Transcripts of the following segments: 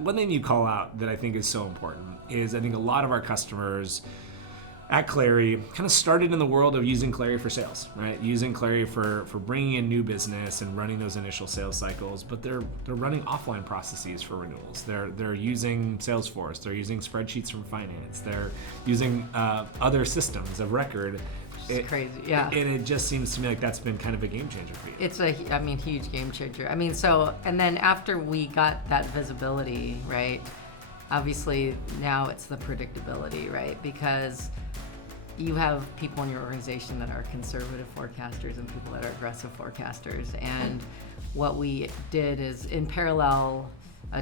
One thing you call out that I think is so important is I think a lot of our customers at Clari kind of started in the world of using Clari for sales, right? Using Clari for bringing in new business and running those initial sales cycles, but they're running offline processes for renewals. They're using Salesforce, they're using spreadsheets from finance, they're using other systems of record. It's crazy, yeah. And it just seems to me like that's been kind of a game changer for you. It's a, huge game changer. And then after we got that visibility, right, obviously now it's the predictability, right? Because you have people in your organization that are conservative forecasters and people that are aggressive forecasters. And what we did is, in parallel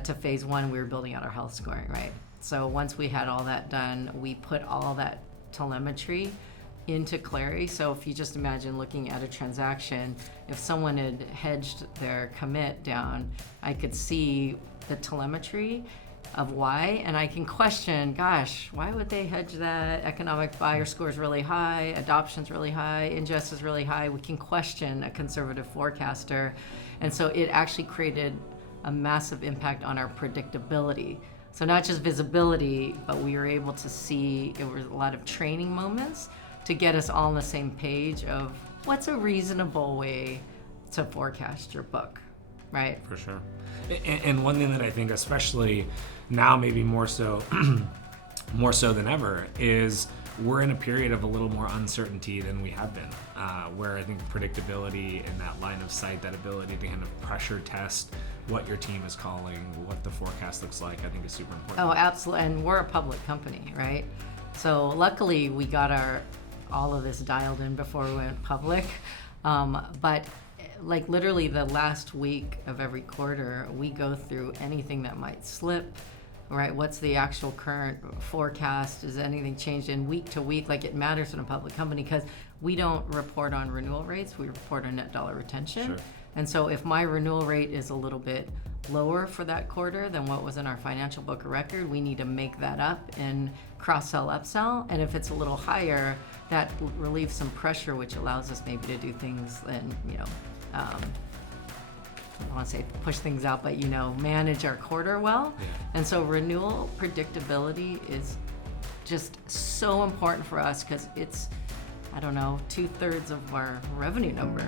to phase one, we were building out our health scoring, right? So once we had all that done, we put all that telemetry into Clari. So if you just imagine looking at a transaction, if someone had hedged their commit down, I could see the telemetry of why, and I can question, gosh, why would they hedge that? Economic buyer score is really high, adoption's really high, ingest is really high. We can question a conservative forecaster. And so it actually created a massive impact on our predictability. So not just visibility, but we were able to see, it was a lot of training moments to get us all on the same page of what's a reasonable way to forecast your book, right? For sure. And one thing that I think, especially now, maybe more so than ever, is we're in a period of a little more uncertainty than we have been, where I think predictability and that line of sight, that ability to kind of pressure test what your team is calling, what the forecast looks like, I think is super important. Oh, absolutely. And we're a public company, right? So luckily we got all of this dialed in before we went public. But like literally the last week of every quarter, we go through anything that might slip, right? What's the actual current forecast? Is anything changed in week to week? Like, it matters in a public company because we don't report on renewal rates, we report on net dollar retention. Sure. And so if my renewal rate is a little bit lower for that quarter than what was in our financial book of record, we need to make that up in cross-sell, upsell. And if it's a little higher, that relieves some pressure, which allows us maybe to do things and, I don't want to say push things out, but manage our quarter well. Yeah. And so renewal predictability is just so important for us because it's, 2/3 of our revenue number.